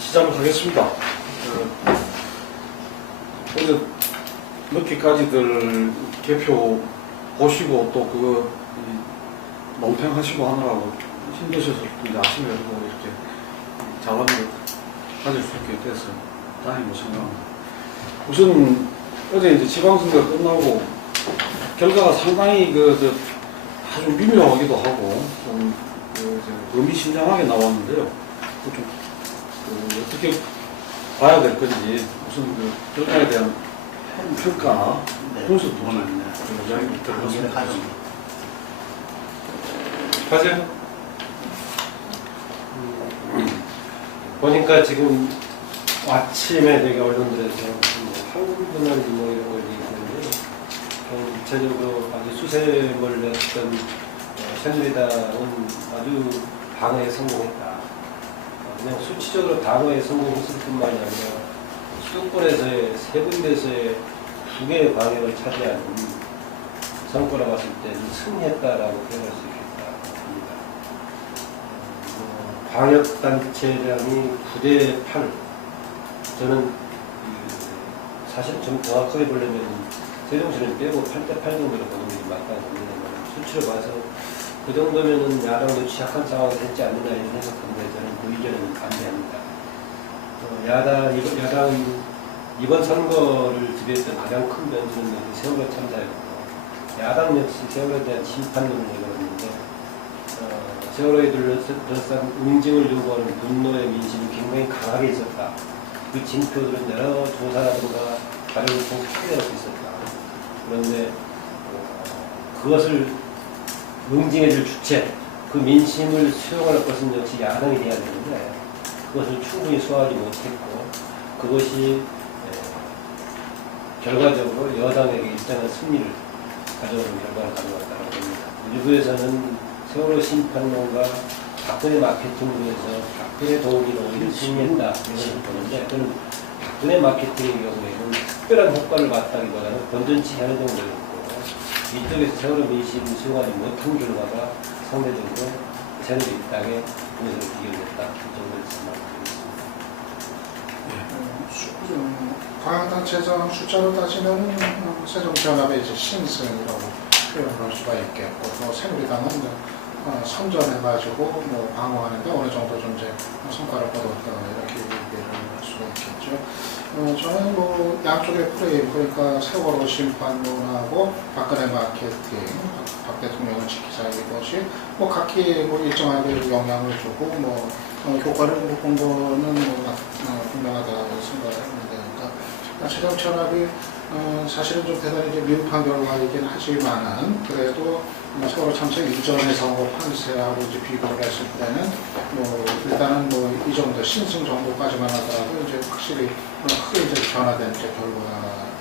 시작을 하겠습니다. 어제 늦게까지들 개표 보시고 또 그거 논평하시고 하느라고 힘드셔서 이제 아침에 뭐 이렇게 자원을 가질 수 있게 돼서 다행히 생각합니다. 우선 어제 이제 지방선거 끝나고 결과가 상당히 아주 미묘하기도 하고 좀 의미심장하게 나왔는데요. 좀 어떻게 봐야 될 건지 우선 결과에 대한 평가나 분석 부분을 굉장히 들어봤습니다. 가세요. 보니까 지금 아침에 내가 언론들에서 한국분할이 뭐 이런 걸 얘기하는데 전체적으로 아주 수셈을 냈던 새누리당은 아주 방어에 성공했다. 그냥 수치적으로 방어에 성공했을 뿐만이 아니라 수도권에서의 세 군데서의 두 개의 방역을 차지하는 성과로 봤을 때는 승리했다라고 표현할 수 있겠다 합니다. 방역단체량이 9대 8. 저는 사실 좀 정확하게 보려면 세종시는 빼고 8대 8 정도로 보는 게 맞다고 봅니다만 수치로 봐서 그 정도면은 야당도 취약한 상황에서 했지 않느냐 이런 생각인데 저는 그 의견은 반대합니다. 야당은 이번 선거를 지배했던 가장 큰 변수는 세월호 참사였고 야당 역시 세월호에 대한 심판론을 내걸었는데 세월호에 둘러싼 응징을 요구하는 분노의 민심이 굉장히 강하게 있었다. 그 징표들은 여러 조사라든가 자료를 통해 확인할 수 있었다. 그런데 그것을 응징해줄 주체, 그 민심을 수용할 것은 역시 야당이 돼야 되는데 그것을 충분히 소화하지 못했고 그것이 결과적으로 여당에게 일정한 승리를 가져오는 결과를 가져왔다고 봅니다. 일부에서는 세월호 심판론과 박근혜 마케팅에서 박근혜 동기로 오히려 승리했다 이런 보는데 저는 박근혜 마케팅의 경우에는 특별한 효과를 봤다기보다는 건전치 않은 정도였고 이쪽에서 세월호 민심을 수용하지 못한 결과가 상대적으로 새누리당의 분열을 비교했다 이 정도를 말씀드리겠습니다. 광역단체장 숫자로 따지면 새정치연합의 이제 신승이라고 표현할 수가 있겠고 또 새누리당은 선전해가지고 뭐 방어하는데 어느 정도 좀 이제 성과를 거뒀다 이렇게 얘기를 할 수가 있겠죠. 저는 뭐 양쪽의 프레임 그러니까 세월호 심판론하고 박근혜 마케팅, 박 대통령을 지키자 이것이 뭐 각기 뭐 일정하게 영향을 주고 뭐 효과를 본 거는 뭐 분명하다 생각합니다. 그러니까 새정치연합이 사실은 좀 대단히 이제 미흡한 결과이긴 하지만은 그래도 세월호 참사 이전에서 뭐 판세하고 이제 비교를 했을 때는 뭐 일단은 뭐 이 정도 신승 정도까지만 하더라도 이제 확실히 크게 이제 변화된 이제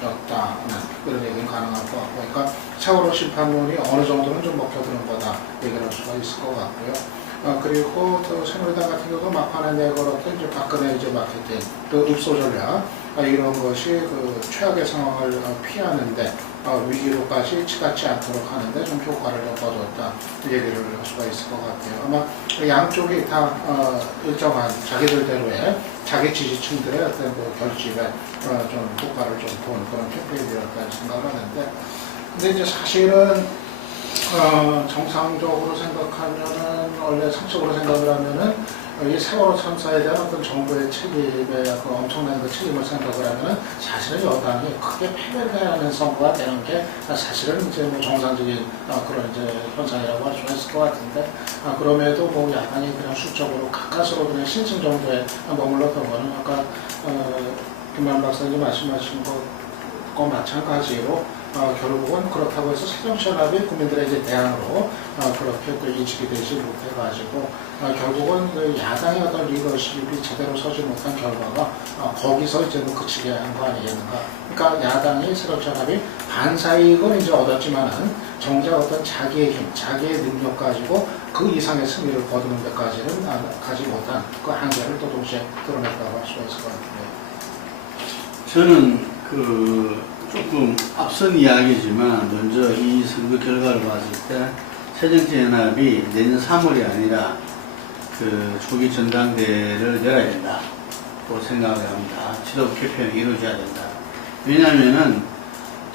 결과였다는 그런 얘기는 가능할 것 같고, 그러니까 세월호 심판론이 어느 정도는 좀 먹혀드는 거다 얘기를 할 수가 있을 것 같고요. 그리고 또 새누리당 같은 경우도 막판에 내걸었던 이제 박근혜 이제 마케팅, 또 읍소 전략 이런 것이 그 최악의 상황을 피하는데 위기로까지 치닫지 않도록 하는데 좀 효과를 거뒀다 얘기를 할 수가 있을 것 같아요. 아마 양쪽이 다 일정한 자기들대로의 자기 지지층들의 어떤 그 결집에 좀 효과를 좀 본 그런 캠페인이었다는 생각을 하는데, 근데 이제 사실은 정상적으로 생각하면은 원래 상식으로 생각을 하면은 이 세월호 참사에 대한 어떤 정부의 책임에 그 엄청난 그 책임을 생각을 하면은 사실은 여당이 크게 패배를 해야 하는 선거가 되는 게 사실은 이제 뭐 정상적인 그런 이제 현상이라고 할 수가 있을 것 같은데, 그럼에도 뭐 야당이 그냥 수적으로 가까스로 그냥 신승 정도에 머물렀던 거는 아까 김만 박사님 말씀하신 것과 마찬가지로 결국은 그렇다고 해서 새정치연합이 국민들의 이제 대안으로 그렇게 그 인식이 되지 못해가지고 결국은 그 야당의 어떤 리더십이 제대로 서지 못한 결과가 거기서 이제 뭐 그치게 한 거 아니겠는가. 그러니까 야당이 새정치연합이 반사이익을 이제 얻었지만은 정작 어떤 자기의 힘, 자기의 능력 가지고 그 이상의 승리를 거두는 데까지는 가지 못한 그 한계를 또 동시에 드러냈다고 할 수가 있을 것 같은데. 저는 조금 앞선 이야기지만 먼저 이 선거 결과를 봤을 때 새정치연합이 내년 3월이 아니라 그 조기 전당대회를 열어야 된다. 생각을 합니다. 지도 개편이 이루어져야 된다. 왜냐하면은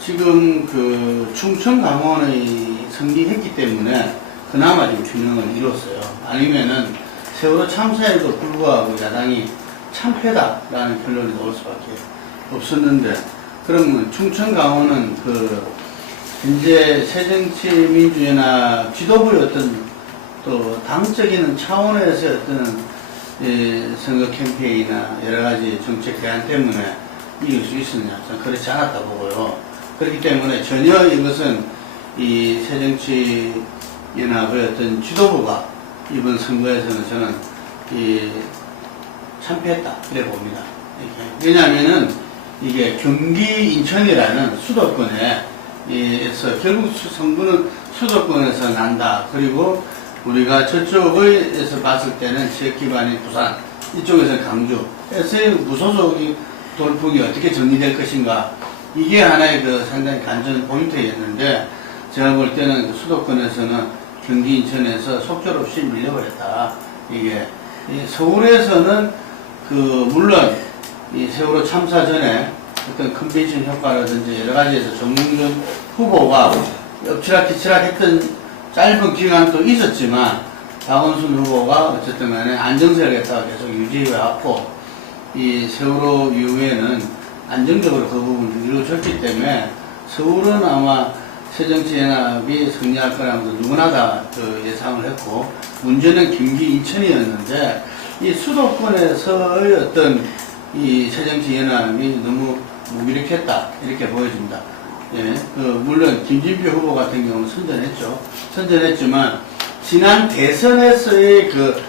지금 그 충청 강원이 승리했기 때문에 그나마 지금 균형을 이뤘어요. 아니면은 세월호 참사에도 불구하고 야당이 참패다라는 결론이 나올 수밖에 없었는데, 그러면 충청 강원은 그 현재 새정치민주연합 지도부의 어떤 또 당적인 차원에서 어떤 선거 캠페인이나 여러 가지 정책 대안 때문에 이길 수 있었냐? 저는 그렇지 않았다 보고요. 그렇기 때문에 전혀 이것은 이 새정치연합의 어떤 지도부가 이번 선거에서는 저는 참패했다 그래 봅니다. 왜냐하면은 이게 경기 인천이라는 수도권에 에서 결국 선거는 수도권에서 난다. 그리고 우리가 저쪽에서 봤을 때는 지역기반인 부산, 이쪽에서 강주, 에서의 무소속이 돌풍이 어떻게 정리될 것인가. 이게 하나의 그 상당히 관전 포인트였는데, 제가 볼 때는 그 수도권에서는 경기 인천에서 속절없이 밀려버렸다. 이게 서울에서는 그 물론 이 세월호 참사 전에 어떤 컨벤션 효과라든지 여러 가지에서 정몽준 후보가 엎치락뒤치락 했던 짧은 기간도 있었지만, 박원순 후보가 어쨌든 간에 안정세를 갖다가 계속 유지해왔고, 이 세월호 이후에는 안정적으로 그 부분이 이루어졌기 때문에 서울은 아마 새정치연합이 승리할 거라면서 누구나 다 그 예상을 했고, 문제는 경기 인천이었는데, 이 수도권에서의 어떤 이 새정치연합이 너무 무기력했다 이렇게 보여집니다. 예, 물론 김진표 후보 같은 경우는 선전했지만 지난 대선에서의 그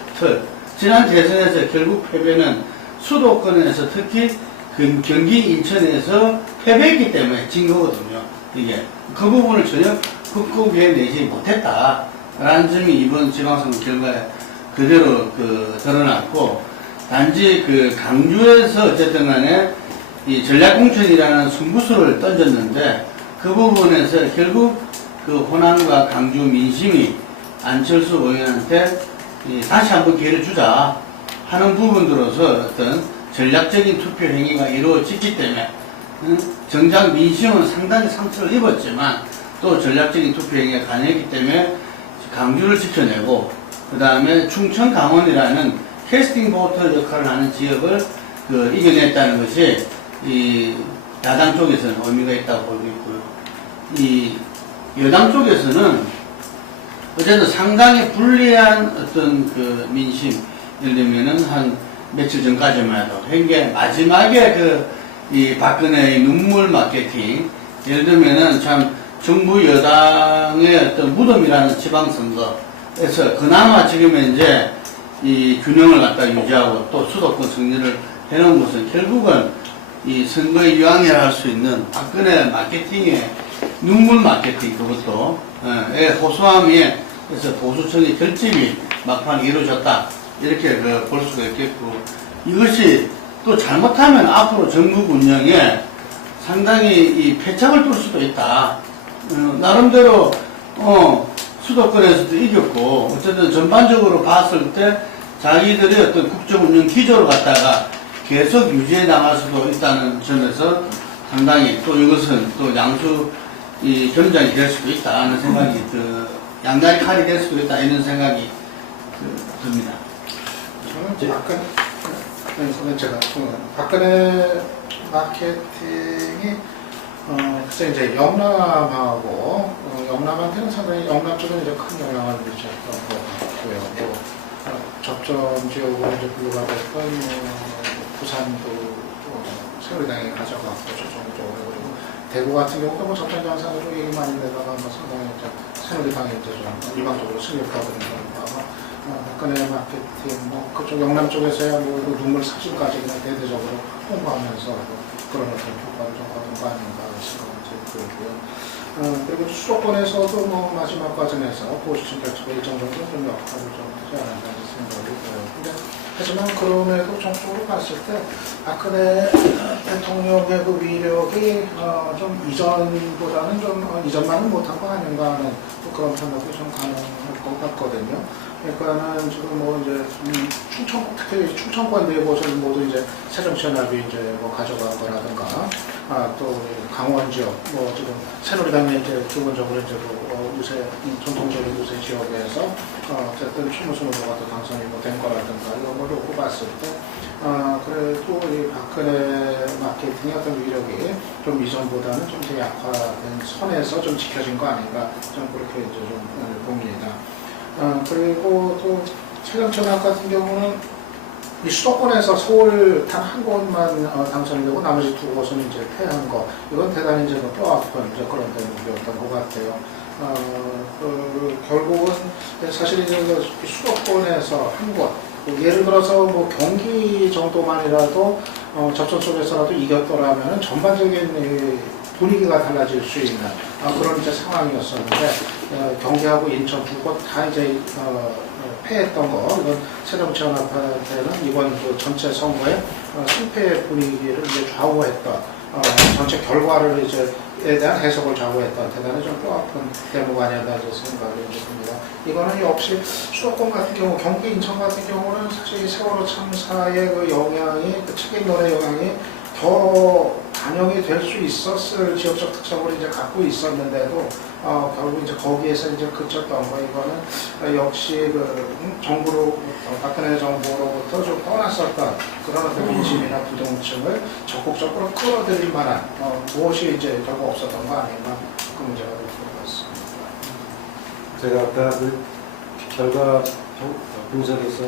지난 대선에서 결국 패배는 수도권에서 특히 경기 인천에서 패배했기 때문에 진 거거든요. 이게 그 부분을 전혀 극복해내지 못했다라는 점이 이번 지방선거 결과에 그대로 드러났고, 단지 강주에서 어쨌든 간에 이 전략공천이라는 승부수를 던졌는데, 그 부분에서 결국 호남과 강주 민심이 안철수 의원한테 다시 한번 기회를 주자 하는 부분들로서 어떤 전략적인 투표 행위가 이루어졌기 때문에, 정작 민심은 상당히 상처를 입었지만 또 전략적인 투표 행위가 가능했기 때문에 강주를 지켜내고, 그 다음에 충청 강원이라는 캐스팅 보터 역할을 하는 지역을 이겨냈다는 것이 이 야당 쪽에서는 의미가 있다고 보고 있고요. 이 여당 쪽에서는 어쨌든 상당히 불리한 어떤 민심, 예를 들면은 한 며칠 전까지만 해도 현재 마지막에 이 박근혜의 눈물 마케팅, 예를 들면은 참 정부 여당의 어떤 무덤이라는 지방선거에서 그나마 지금 현재 이 균형을 갖다 유지하고 또 수도권 승리를 해놓은 것은 결국은 이 선거의 유황이라 할 수 있는 박근혜 마케팅의 눈물 마케팅, 그것도 호소함에 그래서 보수층의 결집이 막판 이루어졌다 이렇게 볼 수가 있겠고, 이것이 또 잘못하면 앞으로 전국 운영에 상당히 이 패착을 뚫을 수도 있다. 나름대로 수도권에서도 이겼고, 어쨌든 전반적으로 봤을 때 자기들의 어떤 국정 운영 기조를 갖다가 계속 유지해 나갈 수도 있다는 점에서 상당히 또 이것은 또 양수 이 견장이 될 수도 있다 하는 생각이 양다리 칼이 될 수도 있다 이런 생각이 듭니다. 저는 제가 박근혜 마케팅이 글쎄 이제 영남하고 영남한테는 상당히 영남 쪽은 이제 큰 영향을 미쳤던 것 같고요. 접점 지역으로 이제 분류가 됐던 부산도 새누리당이 가져갔고 저쪽 쪽으로, 그리고 대구 같은 경우도 접점 장사로 얘기 많이 내다가 상당히 이제 새누리당이 이제 좀 일방적으로 승리하거든요. 아마 박근혜 마케팅 그쪽 영남 쪽에서야 눈물 사진까지 그냥 대대적으로 홍보하면서 그런 어떤 효과를 좀 얻은 거 아닌가 생각이 들고요. 그리고 수도권에서도 마지막 과정에서 보수층 결집의 일정 정도 좀 역할을 좀 하지 않았나 생각이 들어요. 근데 하지만 그럼에도 정적으로 봤을 때 박근혜 대통령의 그 위력이 좀 이전보다는 좀 이전만은 못한 거 아닌가 하는 그런 생각이 좀 가능할 것 같거든요. 그러니까는 지금 뭐 이제 특히 충청권 내곳을 모두 이제 새정치연합이 이제 뭐 가져간 거라든가 또 강원 지역 뭐 지금 새누리당이 이제 기본적으로 이제 우세 전통적인 우세 지역에서 어쨌든 추무순 후보가 또 당선이 된 거라든가 이런 걸 놓고 봤을 때 그래도 이 박근혜 마케팅의 어떤 위력이 좀 이전보다는 좀 더 약화된 선에서 좀 지켜진 거 아닌가 저는 그렇게 이제 좀 봅니다. 그리고 또 새정치연합 같은 경우는 이 수도권에서 서울 단 한 곳만 당선이 되고 나머지 두 곳은 이제 패한 거 이건 대단히 이제 뼈 아픈 이제 그런 대목이었던 것 같아요. 결국은 사실 이제 수도권에서 한 곳 예를 들어서 뭐 경기 정도만이라도 접전 속에서라도 이겼더라면 전반적인 분위기가 달라질 수 있는 그런 이제 상황이었었는데 경기하고 인천 두 곳 다 이제 패했던 거 이건 새정치연합한테는 이번 그 전체 선거의 승패 분위기를 이제 좌우했던 전체 결과를 이제에 대한 해석을 좌우했던 대단히 좀 뼈아픈 대목 아니었나 생각을 해봅니다. 이거는 역시 수도권 같은 경우 경기 인천 같은 경우는 사실 세월호 참사의 그 영향이 그 책임론의 영향이 더 반영이 될 수 있었을 지역적 특성을 이제 갖고 있었는데도 결국 이제 거기에서 이제 그쳤던 거 이거는 역시 그 정부로 박근혜 정부로부터 좀 떠났었던 그런 어떤 민심이나 부동층을 적극적으로 끌어들일 만한 무엇이 이제 결국 없었던 거 아닌가 그 문제가 될 것 같습니다. 제가 아까 그 결과 분석에서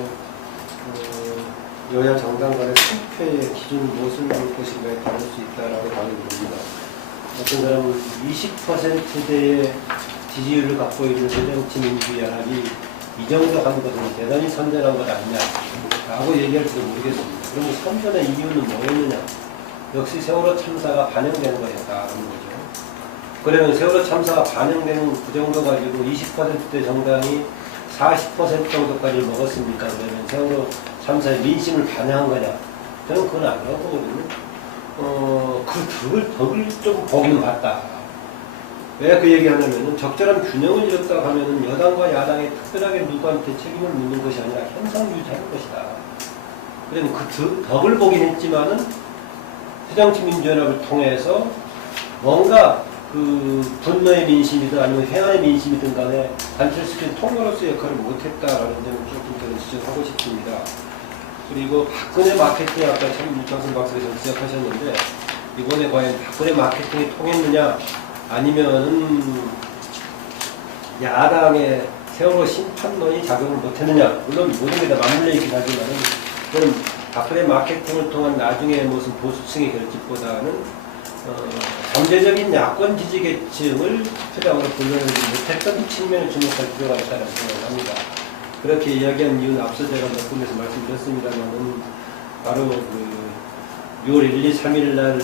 여야 정당 간의 승패의 기준을 무엇을 놓을 것인가에 다를 수 있다라고 답을 봅니다. 어떤 사람은 20%대의 지지율을 갖고 있는 새정치민주연합이 이 정도 하는 것은 대단히 선전한 것 아니냐라고 얘기할지도 모르겠습니다. 그러면 선전의 이유는 뭐였느냐? 역시 세월호 참사가 반영된 거였다는 거죠. 그러면 세월호 참사가 반영되는 그 정도 가지고 20%대 정당이 40% 정도까지 먹었습니까? 그러면 세월호 참사의 민심을 반영한 거냐? 저는 그건 아니라고 보거든요. 그 덕을 좀 보기는 맞다. 왜 그 얘기 하냐면은 적절한 균형을 잃었다고 하면은 여당과 야당이 특별하게 누구한테 책임을 묻는 것이 아니라 현상 유지하는 것이다. 그러면 그 덕을 보긴 했지만은 새정치민주연합을 통해서 뭔가 그 분노의 민심이든 아니면 회한의 민심이든 간에 관철시킨 통로로서의 역할을 못했다라는 점을 조금 저는 지적하고 싶습니다. 그리고 박근혜 마케팅 아까 참 유창선 박사께서 지적하셨는데 이번에 과연 박근혜 마케팅이 통했느냐 아니면은 야당의 세월호 심판론이 작용을 못했느냐 물론 모든 게 다 맞물려 있긴 하지만은 저는 박근혜 마케팅을 통한 나중에 무슨 보수층의 결집보다는 잠재적인 야권 지지 계층을 투표장으로 불러내지 못했던 측면을 주목할 필요가 있다는 생각을 합니다. 그렇게 이야기한 이유는 앞서 제가 몇 군데서 말씀드렸습니다만 바로 그 6월 1, 2, 3일 날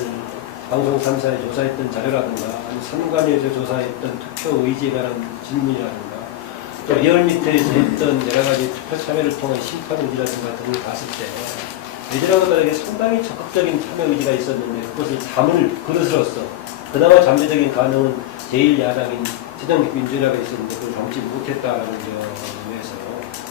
방송 3사에 조사했던 자료라든가 선관위에서 조사했던 투표 의지에 관한 질문이라든가 또 리얼미터에서 했던 여러 가지 투표 참여를 통한 심판 의지라든가 등을 봤을 때 예전하고는 상당히 적극적인 참여 의지가 있었는데 그것을 담을 그릇으로서 그나마 잠재적인 가능은 제1야당인 새정민주연합이 있었는데 그걸 담지 못했다라는 점에서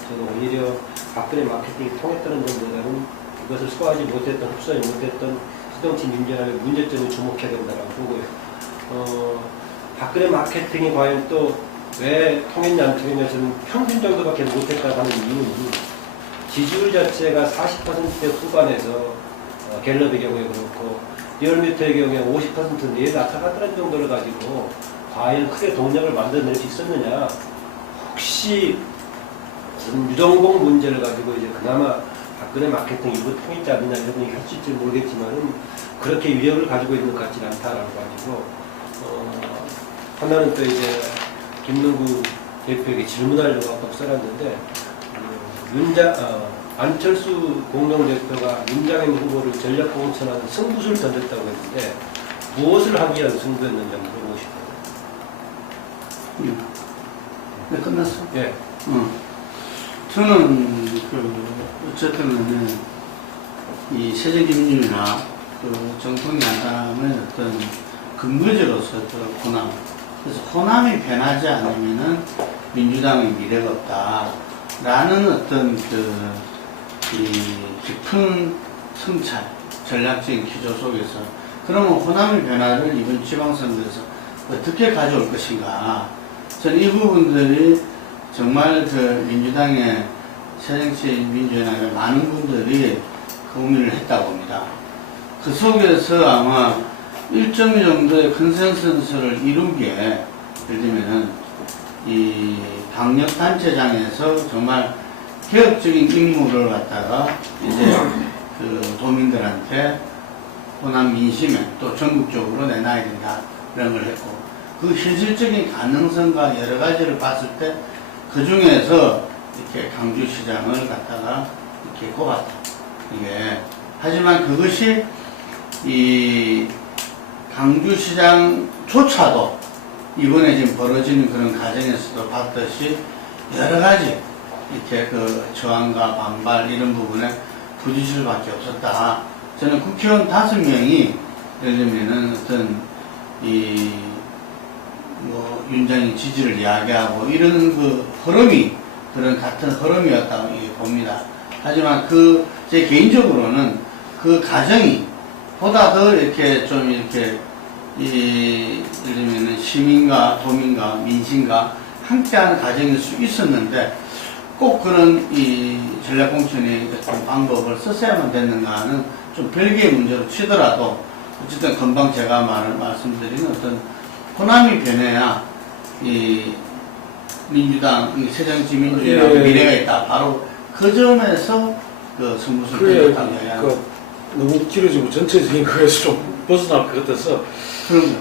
저는 오히려 박근혜 마케팅이 통했다는 점보다는 그것을 소화하지 못했던 흡수하지 못했던 새정치민주연합의 문제점을 주목해야 된다고 보고요. 박근혜 마케팅이 과연 또 왜 통했냐 안 통했냐 저는 평균 정도밖에 못했다고 하는 이유는 지지율 자체가 40%대 후반에서 갤럽의 경우에 그렇고 리얼미터의 경우에 50% 내에 나타나더라는 정도를 가지고 과연 크게 동력을 만들어낼 수 있었느냐 혹시 유동공 문제를 가지고 이제 그나마 박근혜 마케팅 일부 통했지 않느냐 이런 얘기 할 수 있을지 모르겠지만은 그렇게 위력을 가지고 있는 것 같지는 않다라고 가지고 하나는 또 이제 김능구 대표에게 질문하려고 아까 써놨는데 안철수 공동대표가 윤장현 후보를 전략 공천하는 승부수를 던졌다고 했는데 무엇을 하기 위한 승부였는지 물어보고 싶어요. 네, 끝났어? 예. 저는 어쨌든 이 새정기민주나 정통 야당의 어떤 근거지로서 호남. 그래서 호남이 변하지 않으면은 민주당의 미래가 없다라는 어떤 이 깊은 성찰, 전략적인 기조 속에서 그러면 호남의 변화를 이번 지방선거에서 어떻게 가져올 것인가. 저는 이 부분들이 정말 민주당의 새정치민주연합의 많은 분들이 고민을 했다고 봅니다. 그 속에서 아마 일정 정도의 컨센서스를 이루기에 예를 들면은 이 방역단체장에서 정말 개혁적인 임무를 갖다가 이제 도민들한테 호남 민심에 또 전국적으로 내놔야 된다 이런 걸 했고 그 현실적인 가능성과 여러 가지를 봤을 때 그 중에서 이렇게 강주시장을 갖다가 이렇게 꼽았다. 이게 하지만 그것이 이 강주시장조차도 이번에 지금 벌어지는 그런 과정에서도 봤듯이 여러 가지 이렇게 저항과 반발 이런 부분에 부딪힐 수밖에 없었다. 저는 국회의원 5명이 예를 들면은 어떤 윤장의 지지를 이야기하고 이런 흐름이 그런 같은 흐름이었다고 봅니다. 하지만 제 개인적으로는 그 과정이 보다 더 이렇게 좀 이렇게 예를 들면 시민과 도민과 민심과 함께하는 과정일 수 있었는데 꼭 그런 이 전략공천의 어떤 방법을 썼어야만 됐는가는 좀 별개의 문제로 치더라도 어쨌든 금방 제가 말씀드린 어떤 호남이 변해야 이 민주당, 새정치민주연합의 미래가 있다. 바로 그 점에서 승부를 던졌다고 이야기합니다. 너무 길어지고 전체적인 거에서 좀 벗어날 것 같아서. 그럼요.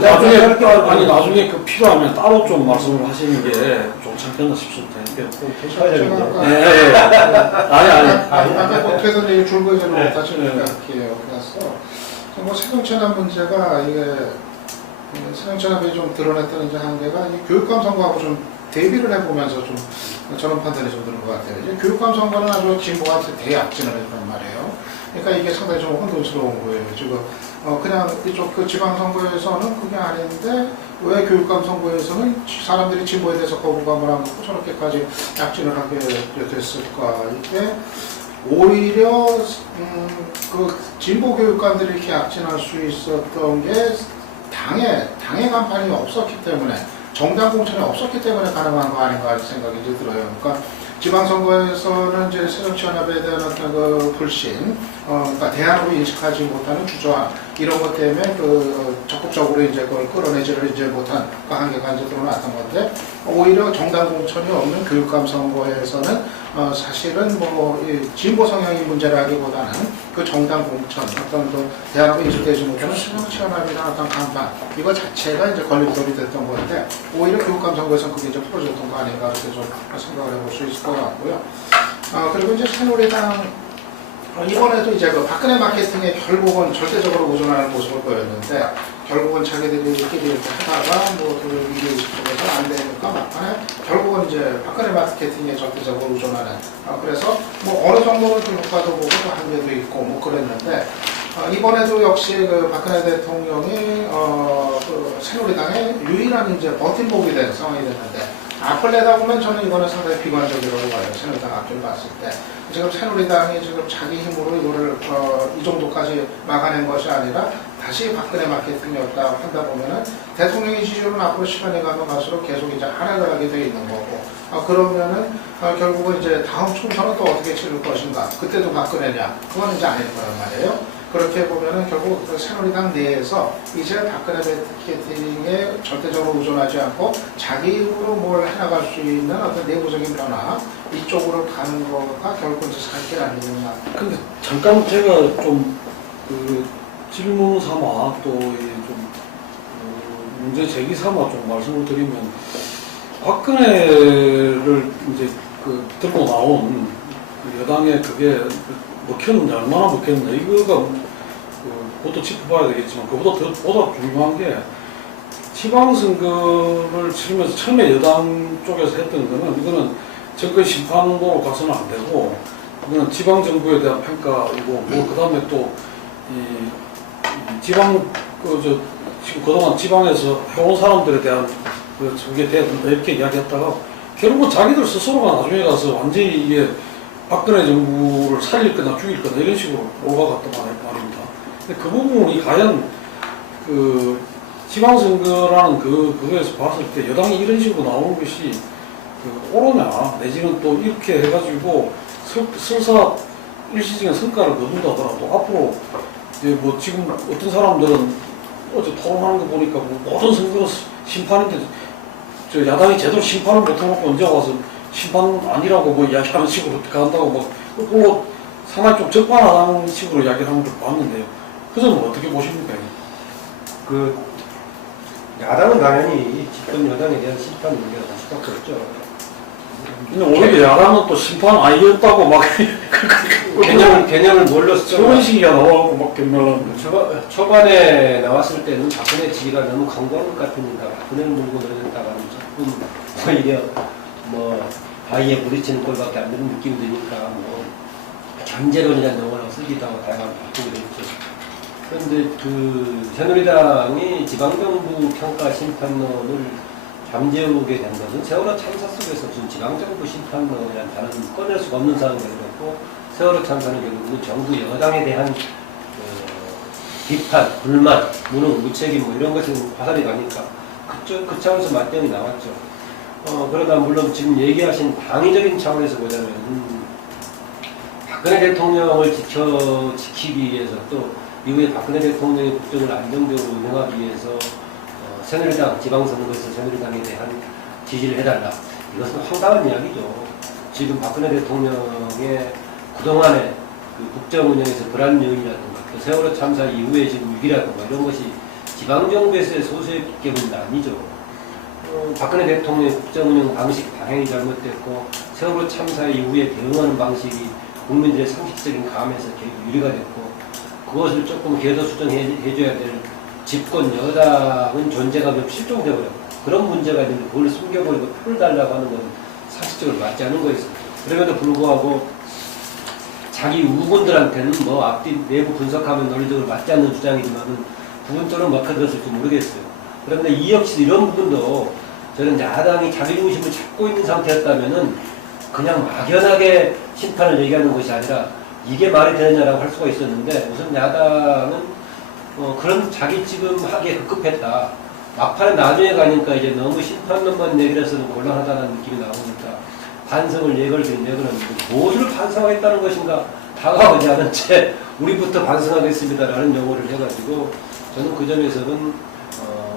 나중에 필요하면 따로 좀 말씀을 하시는 게 좋지 않겠나 싶습니다. 아까 어떻게든 이 줄거리로 다시 이렇게 갔어. 뭐 새정치연합 문제가 이게 새정치연합이 좀 드러냈던 이제 한계가 이 교육감 선거하고 좀 대비를 해보면서 좀 저런 판단이 좀 드는 것 같아요. 이제 교육감 선거는 아주 진보한테 대약진을 했단 말이에요. 그러니까 이게 상당히 좀 혼돈스러운 거예요. 지금 그냥 이쪽 지방선거에서는 그게 아닌데 왜 교육감 선거에서는 사람들이 진보에 대해서 거부감을 안 갖고 저렇게까지 약진을 하게 됐을까. 이게 오히려 그 진보 교육감들이 이렇게 약진할 수 있었던 게 당의 간판이 없었기 때문에 정당 공천이 없었기 때문에 가능한 거 아닌가 생각이 이제 들어요. 그러니까 지방선거에서는 이제 새정치연합에 대한 어떤 불신, 그러니까 대안으로 인식하지 못하는 주저함 이런 것 때문에 적극적으로 이제 그걸 끌어내지를 이제 못한 그 한계가 이제 드러났던 건데 오히려 정당 공천이 없는 교육감 선거에서는 사실은 이 진보 성향의 문제라기보다는 그 정당 공천 어떤 대안으로 인식되지 못하는 새정치연합이나 어떤 간판 이거 자체가 이제 걸림돌이 됐던 건데 오히려 교육감 선거에서는 그게 이제 풀어졌던 거 아닌가 이렇게 좀 생각을 해볼 수 있을 것 같고요. 그리고 이제 새누리당 이번에도 이제 박근혜 마케팅에 결국은 절대적으로 의존하는 모습을 보였는데 결국은 자기들끼리 이렇게 하다가 이게 속에서 안 되니까 막판에 결국은 이제 박근혜 마케팅에 절대적으로 의존하는 그래서 어느 정도는 좀 효과도 보고 또 한계도 있고 그랬는데 이번에도 역시 박근혜 대통령이 새누리당의 유일한 이제 버팀목이 된 상황이 됐는데 앞을 내다보면 저는 이거는 상당히 비관적이라고 봐요. 새누리당 앞을 봤을 때. 지금 새누리당이 지금 자기 힘으로 이거를 이 정도까지 막아낸 것이 아니라 다시 박근혜 마케팅이었다 한다 보면은 대통령의 지지율은 앞으로 시간이 가면 갈수록 계속 이제 하락을 하게 돼 있는 거고 그러면은 결국은 이제 다음 총선은 또 어떻게 치를 것인가 그때도 박근혜냐 그건 이제 아닐 거란 말이에요. 그렇게 보면은 결국 새누리당 내에서 이제 박근혜 마케팅에 절대적으로 의존하지 않고 자기 힘으로 뭘 해나갈 수 있는 어떤 내부적인 변화 이쪽으로 가는 거가 결국 이제 살 길 아니겠나. 근데 잠깐 제가 좀 질문 삼아 또 좀 문제 제기 삼아 좀 말씀을 드리면 박근혜를 이제 들고 나온 여당의 그게 먹혔는데 얼마나 먹혔는데 이거가 그것도 짚어봐야 되겠지만 그보다 중요한 게 지방선거를 치르면서 처음에 여당 쪽에서 했던 거는 이거는 정권 심판으로 가서는 안 되고 그건 지방 정부에 대한 평가이고 뭐 그다음에 또 이 지방 지금 그동안 지방에서 해온 사람들에 대한 그게 대해서 이렇게 이야기했다가 결국은 자기들 스스로가 나중에 가서 완전히 이게 박근혜 정부를 살릴 거나 죽일 거나 이런 식으로 몰아갔단 말입니다. 근데 그 부분이 과연 그 지방선거라는 그거에서 봤을 때 여당이 이런 식으로 나오는 것이 옳으냐, 내지는 또 이렇게 해가지고 설사 일시적인 성과를 거둔다 하더라도 앞으로 이제 뭐 지금 어떤 사람들은 어제 토론하는 거 보니까 뭐 모든 선거 심판인데 저 야당이 제대로 심판을 못해놓고 언제 와서 심판 아니라고 뭐 이야기하는 식으로 간다고 뭐 상당히 좀 적반하장 식으로 이야기를 하는 걸 봤는데요. 그 점은 어떻게 보십니까? 그 야당은 당연히 집권 여당에 대한 심판 문제가 다 수밖에 없죠. 근데 오히려 야당은 또 심판 아니었다고 막 개념을 몰랐죠. 저런 식이야 나와갖고 막 견멸하는 초반에 나왔을 때는 박근혜 지지가 너무 강도한 것 같으니까 박근혜를 물고 늘어졌다가는 조금 오히려 뭐 바위에 부딪히는 꼴밖에 안 되는 느낌이 드니까 뭐 견제론이라는 용어를 쓰기도 하고 다양하게 바꾸게 됐죠. 그런데 그 새누리당이 지방정부 평가 심판론을 잠재우게 된 것은 세월호 참사 속에서 지금 지방정부 심판론이라는 단어는 꺼낼 수가 없는 상황이 되었고 세월호 참사는 결국은 정부 여당에 대한 비판, 불만, 무능, 무책임 뭐 이런 것이 화살이 가니까 그 차원에서 맞대응이 나왔죠. 그러다 물론 지금 얘기하신 당위적인 차원에서 보자면 박근혜 대통령을 지키기 위해서 또 이후에 박근혜 대통령의 국정을 안정적으로 운영하기 위해서 새누리당 지방선거에서 새누리당에 대한 지지를 해달라. 이것은 황당한 이야기죠. 지금 박근혜 대통령의 그동안의 그 국정 운영에서 불안요인이라든가 또 세월호 참사 이후에 지금 위기라든가 이런 것이 지방정부에서의 소수의 때문은 아니죠. 박근혜 대통령의 국정 운영 방식 방향이 잘못됐고 세월호 참사 이후에 대응하는 방식이 국민들의 상식적인 감에서 유리가 됐고 그것을 조금 궤도 수정해줘야 될 집권 여당은 존재감이 실종되어버렸고 그런 문제가 있는데 그걸 숨겨버리고 표를 달라고 하는 건 상식적으로 맞지 않은 거였어요. 그럼에도 불구하고 자기 우군들한테는 뭐 앞뒤 내부 분석하면 논리적으로 맞지 않는 주장이지만은 부분적으로 먹혀들었을지 모르겠어요. 그런데 이 역시 이런 부분도 저는 야당이 자기중심을 잡고 있는 상태였다면은 그냥 막연하게 심판을 얘기하는 것이 아니라 이게 말이 되느냐라고 할 수가 있었는데 우선 야당은 그런 자기 지금 하기에 급급했다. 막판에 나중에 가니까 이제 너무 심판론만 얘기를 해서는 곤란하다는 느낌이 나오니까 반성을 내걸긴 내걸었는데 무엇을 반성하겠다는 것인가 다가오지 않은 채 우리부터 반성하겠습니다라는 용어를 해가지고 저는 그 점에서는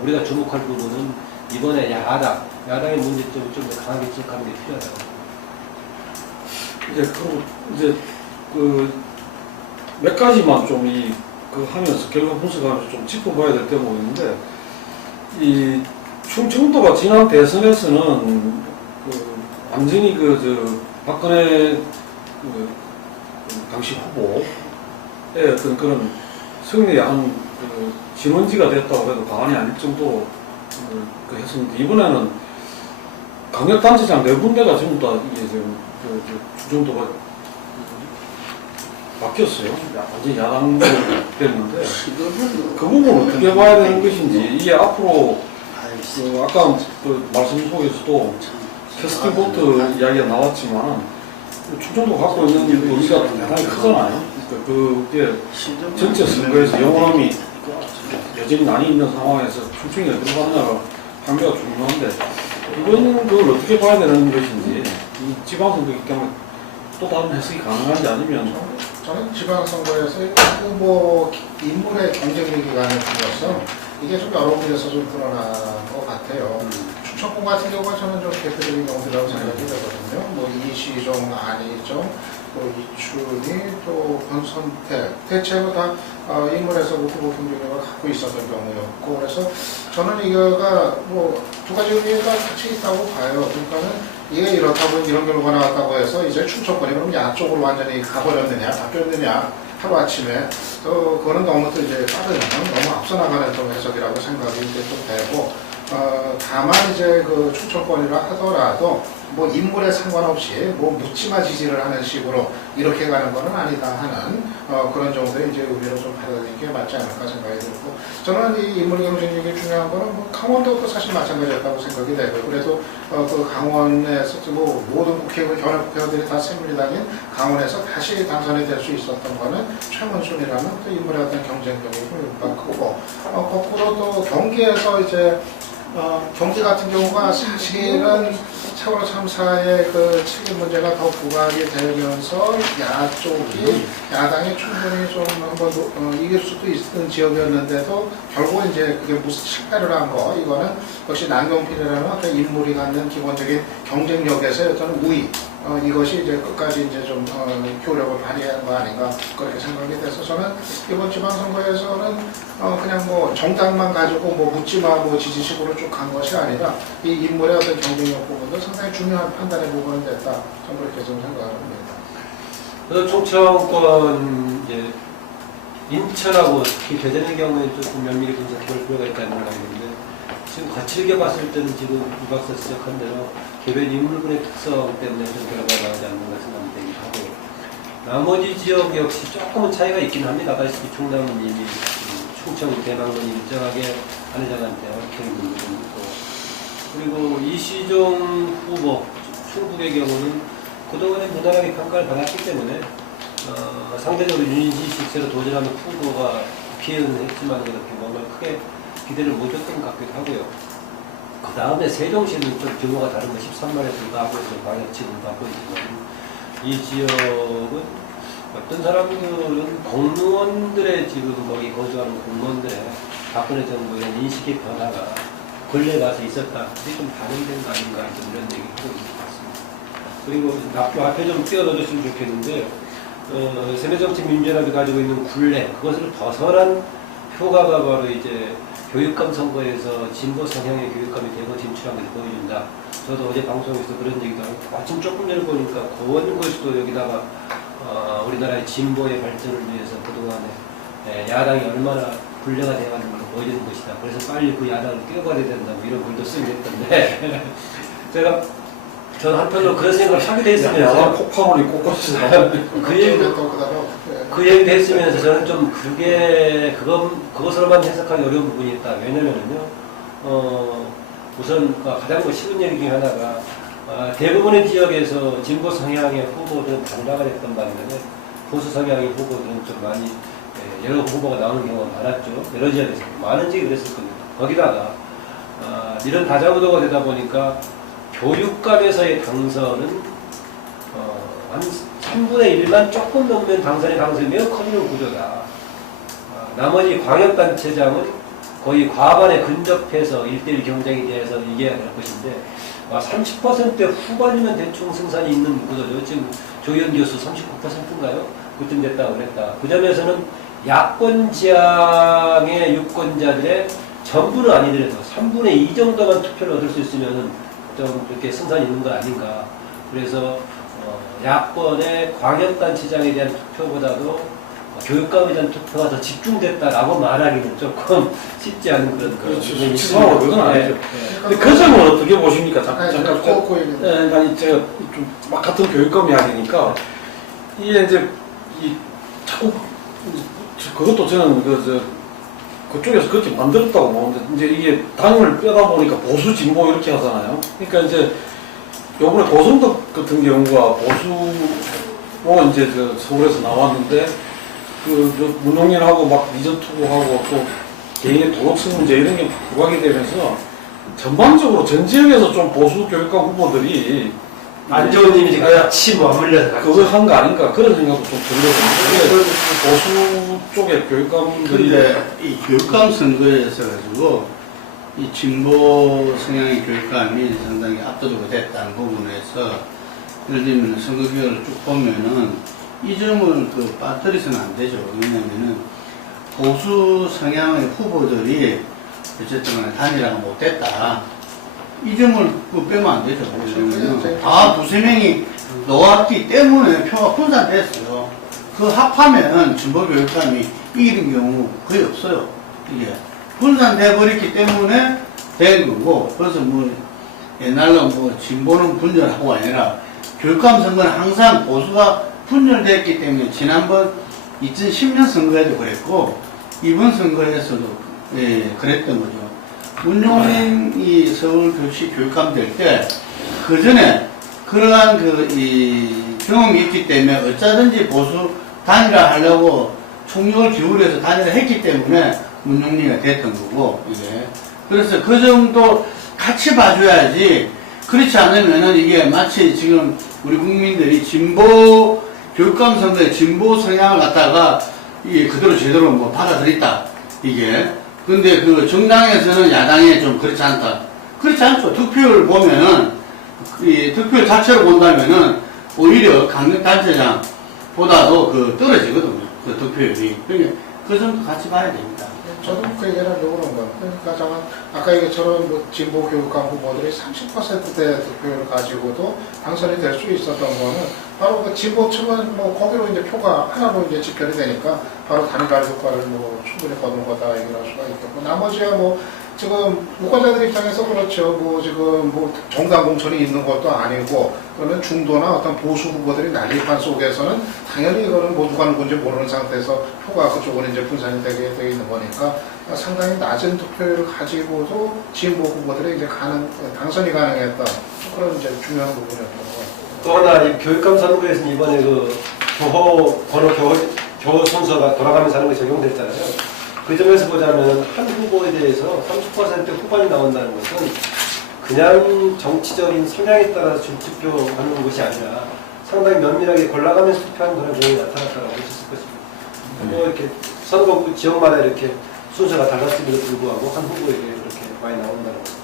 우리가 주목할 부분은 이번에 야당의 문제점을 좀 더 강하게 지적하는 게 필요하다고. 이제 몇 가지만 좀 하면서 결과 분석하면서 좀 짚어봐야 될 대목이 있는데 이 충청도가 지난 대선에서는 완전히 박근혜 당시 후보의 어떤 그런 승리의 한 진원지가 됐다고 해도 과언이 아닐 정도로 했었는데 이번에는 강력단체장 4군데가 전부 다 이게 지금 충청도가 바뀌었어요. 완전히 야당으로 됐는데 그 부분을 어떻게 봐야 되는 것인지 이게 앞으로 아까 말씀 속에서도 캐스팅 보트 이야기가 나왔지만 충청도 갖고 있는 의미가 대단히 크잖아요. 그러니까 그게 전체 선거에서 영원함이 여전히 난이 있는 상황에서 충청이 어떻게 하느냐가 관계가 중요한데 이건 그걸 어떻게 봐야 되는 것인지 지방선거이기 때문에 또 다른 해석이 가능한지 아니면 저는 지방선거에서 후보 인물의 경쟁력이 가능해서 이게 좀 여러 군데에서 좀 드러난 것 같아요. 충청권 같은 경우가 저는 좀 대표적인 경우라고 생각이 되거든요. 뭐 이시종, 안희종, 또 이춘희, 또 권선택 대체로 다 인물에서 후보 경쟁력을 갖고 있었던 경우였고 그래서 저는 이거가 뭐 두 가지 의미가 같이 있다고 봐요. 그러니까는 이게 이렇다고 이런 결과가 나왔다고 해서 이제 충청권이 그럼 양쪽으로 완전히 가버렸느냐, 바뀌었느냐 하루아침에 그거는 너무 또 이제 빠르면 너무 앞서 나가는 좀 해석이라고 생각이 이제 좀 되고 다만 이제 그 추천권이라 하더라도 뭐 인물에 상관없이 뭐 묻지마 지지를 하는 식으로 이렇게 가는 거는 아니다 하는 그런 정도의 이제 의미로 좀 받아들이는 게 맞지 않을까 생각이 들고, 저는 이 인물 경쟁력이 중요한 거는 뭐 강원도도 사실 마찬가지였다고 생각이 되고요. 그래도 그 강원에서 뭐 모든 국회의원 현역 국회의원들이 다 새누리당인 강원에서 다시 당선이 될 수 있었던 거는 최문순이라는 또 인물의 어떤 경쟁력이 효과가 크고, 거꾸로 또 경기에서 이제 경기 같은 경우가 사실은 세월호 참사의 그 책임 문제가 더 부각이 되면서 야당이 충분히 좀 한번 이길 수도 있는 지역이었는데도 결국 이제 그게 무슨 실패를 한 거, 이거는 역시 남경필이라는 어떤 인물이 갖는 기본적인 경쟁력에서의 어떤 우위, 이것이 이제 끝까지 이제 좀 효력을 발휘하는 거 아닌가 그렇게 생각이 돼서, 저는 이번 지방선거에서는 그냥 뭐 정당만 가지고 뭐 묻지마 뭐 지지식으로 쭉 간 것이 아니라 이 인물의 어떤 경쟁력 부분도 상당히 중요한 판단의 부분이 됐다, 저는 그렇게 좀 생각을 합니다. 총천권 이제 인천하고 특히 대전의 경우에 조금 면밀히 분석해볼 필요가 있다는 생각이 드는데, 지금 거칠게 봤을 때는 지금 이 박사 지적한 대로 개별 인물군의 특성 때문에 좀 결과가 나오지 않는가 생각이 하고, 나머지 지역 역시 조금은 차이가 있긴 합니다. 아다시피 충남은 이미 충청, 대망은 일정하게 안회장한테 얽혀있는 부분이 있고, 그리고 이시종 후보 충북의 경우는 그동안에 무난하게 평가를 받았기 때문에 상대적으로 유니시 식세로 도전하는 후보가 국회의원은 했지만 그렇게 뭔가 크게 기대를 못 줬던 것 같기도 하고요. 그 다음에 세종시는 좀 규모가 다른 거 13만에 불과하고 방역치고 받고 있지만, 이 지역은 어떤 사람들은 공무원들의 지금 거기 거주하는 공무원들의 박근혜 정부의 인식의 변화가 근래 가서 있었다. 그게 좀 반영된 거 아닌가 이런 얘기를 하고 있는 것 같습니다. 그리고 앞에 좀 띄워넣어줬으면 좋겠는데, 세뇌정치민주연합이 가지고 있는 굴레, 그것을 벗어난 효과가 바로 이제 교육감 선거에서 진보 성향의 교육감이 대거 진출한 것을 보여준다. 저도 어제 방송에서 그런 얘기도 하고, 마침 조금 전에 보니까 고원고시도 여기다가 우리나라의 진보의 발전을 위해서 그동안에 야당이 얼마나 굴레가 되어가는 걸 보여주는 것이다. 그래서 빨리 그 야당을 뛰어가야 된다고 이런 글도 쓰긴 했던데 저는 한편으로 그런 생각을 하게 됐으면서 폭발물이 꽂꽂이 그 얘기도 했으면서 저는 좀 그것으로만 해석하기 어려운 부분이 있다. 왜냐면은요, 우선 가장 쉬운 얘기 중에 하나가 대부분의 지역에서 진보 성향의 후보들은 당당하게 됐던 반면에 보수 성향의 후보들은 좀 많이 여러 후보가 나오는 경우가 많았죠. 여러 지역에서 많은 지역이 그랬을 겁니다. 거기다가 이런 다자구도가 되다 보니까 교육감에서의 당선은 한 3분의 1만 조금 넘으면 당선의 가능성이 매우 커지는 구조다. 나머지 광역단체장은 거의 과반에 근접해서 1대1 경쟁에 대해서 이겨야 될 것인데 30% 후반이면 대충 승산이 있는 구조죠. 지금 조희연 교수 39%인가요? 그쯤 됐다고 그랬다. 그 점에서는 야권 지향의 유권자들의 전부는 아니더라도 3분의 2 정도만 투표를 얻을 수 있으면 좀 그렇게 승산이 있는 거 아닌가. 그래서 야권의 광역단체장에 대한 투표보다도 교육감에 대한 투표가 더 집중됐다라고 말하기는 조금 쉽지 않은 그런 그렇죠. 치사하고 그건 아니죠. 근데 그 점은 어떻게 보십니까? 잠깐 아니 제가 좀 막 같은 교육감 이야기니까 이게 이제 자꾸 그것도 저는 그쪽에서 그렇게 만들었다고 보는데, 이제 이게 당을 빼다 보니까 보수 진보 이렇게 하잖아요. 그러니까 이제 요번에 고성덕 같은 경우가 보수로 이제 서울에서 나왔는데 문용인하고 막 이전 투구하고 또 개인의 도덕성 문제 이런 게 부각이 되면서 전반적으로 전 지역에서 좀 보수 교육감 후보들이 안 좋은 이미지가 같이 맞물려서 그거 한 거 아닌가 그런 생각도 좀 들거든요. 보수 쪽의 교육감들이 그런데 이 교육감 선거에서 가지고 이 진보 성향의 교육감이 상당히 압도적으로 됐다는 부분에서, 예를 들면 선거 기간을 쭉 보면은 이 점을 빠뜨려서는 안 되죠. 왜냐면은 보수 성향의 후보들이 어쨌든 간에 단일화가 못됐다. 이 점을 빼면 안 되죠. 왜냐면은 다 두세 명이 놓았기 때문에 표가 분산됐어요. 그 합하면 진보 교육감이 이기는 경우 거의 없어요. 이게 분산돼 버렸기 때문에 된 거고, 그래서 뭐 옛날로 뭐 진보는 분열하고 아니라 교육감 선거는 항상 보수가 분열됐기 때문에 지난번 2010년 선거에도 그랬고 이번 선거에서도 그랬던 거죠. 문용인이 서울교시 교육감 될 때 그 전에 그러한 이 경험이 있기 때문에 어쩌든지 보수 단일화하려고 총력을 기울여서 단일화했기 때문에 문용리가 됐던 거고 이게 그래서 그 정도 같이 봐줘야지. 그렇지 않으면은 이게 마치 지금 우리 국민들이 진보 교육감 선거에 진보 성향을 갖다가 이게 그대로 제대로 뭐 받아들였다 이게. 근데 그 정당에서는 야당에 좀 그렇지 않다. 그렇지 않죠. 득표율 보면은 이 득표율 자체로 본다면은 오히려 강력단체장보다도 떨어지거든요. 그 득표율이. 그러니까 그 점도 같이 봐야 됩니다. 저도 그 얘기를 하려고 그런 거예요. 그러니까 저는 아까 얘기처럼 뭐 진보 교육감 후보들이 30%대 득표율을 가지고도 당선이 될 수 있었던 거는 바로 그 진보 측은 뭐 거기로 이제 표가 하나로 이제 집결이 되니까 바로 단일화 효과를 뭐 충분히 거둔 거다 얘기를 할 수가 있겠고 나머지야 뭐 지금 유권자들 입장에서 그렇죠. 뭐 지금 뭐 정당 공천이 있는 것도 아니고 그러면 중도나 어떤 보수 후보들이 난립한 속에서는 당연히 이거는 뭐 누가 누군지 모르는 상태에서 표가 그쪽은 이제 분산이 되게 돼 있는 거니까 상당히 낮은 득표율을 가지고도 진보 후보들이 이제 당선이 가능했던 그런 이제 중요한 부분이었던 것 같아요. 또 하나 이 교육감 선거에서는 이번에 그 교호 순서가 돌아가면서 하는 게 적용됐잖아요. 그 점에서 보자면 한 후보에 대해서 30% 후반이 나온다는 것은 그냥 정치적인 성향에 따라서 투표하는 것이 아니라 상당히 면밀하게 골라가면서 투표하는 그런 경향이 나타났다고 볼 수 있을 것입니다. 뭐 이렇게 선거 지역마다 이렇게 순서가 달랐음에도 불구하고 한 후보에게 그렇게 많이 나온다는 것.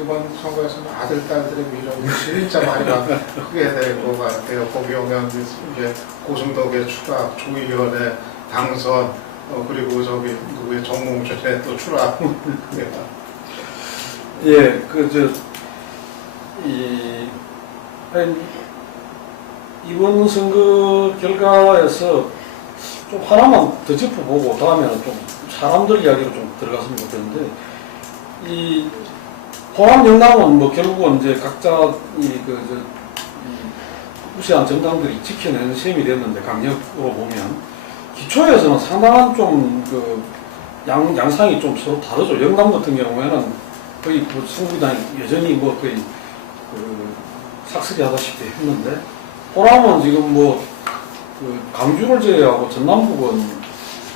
이번 선거에서는 아들, 딸들의 미련이 진짜 많이 크게 될 것 같아요. 거기 오면 이제 고승덕의 추락, 조의원의 당선, 그리고 저기 누구의 정몽준의 또 추락. 예, 이번 선거 결과에서 좀 하나만 더 짚어보고 다음에는 좀 사람들 이야기로 좀 들어갔으면 좋겠는데 이 호남 정당은 뭐 결국은 이제 각자 우세한 정당들이 지켜내는 셈이 됐는데 강력으로 보면 기초에서는 상당한 좀 양상이 좀 서로 다르죠. 영남 같은 경우에는 거의 승부당이 여전히 뭐 거의 삭스리 하다시피 했는데 호남은 지금 강주를 제외하고 전남북은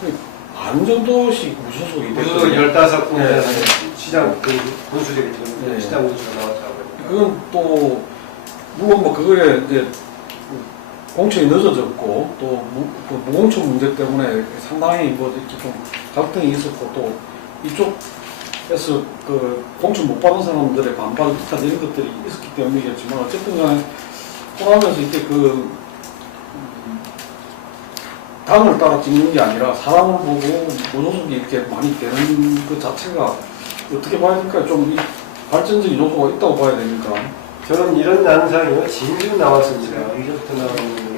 거의 반 정도씩 무소속이 됐거든요. 15군데 시장 군수들이 지금 시장 군수가 나왔다고. 그건 또 물론 그거에 이제 공천이 늦어졌고 또 무공천 문제 때문에 상당히 이렇게 좀 갈등이 있었고 또 이쪽에서 공천 못 받은 사람들의 반발 비슷한 이런 것들이 있었기 때문이겠지만 어쨌든 간에 호남에서 이렇게 당을 따라 찍는 게 아니라 사람을 보고 무소속이 이렇게 많이 되는 그 자체가 어떻게 봐야 될까요? 좀 발전적인 요소가 있다고 봐야 되니까. 저는 이런 양상이 진즉 나왔습니다. 언제부터 나왔냐면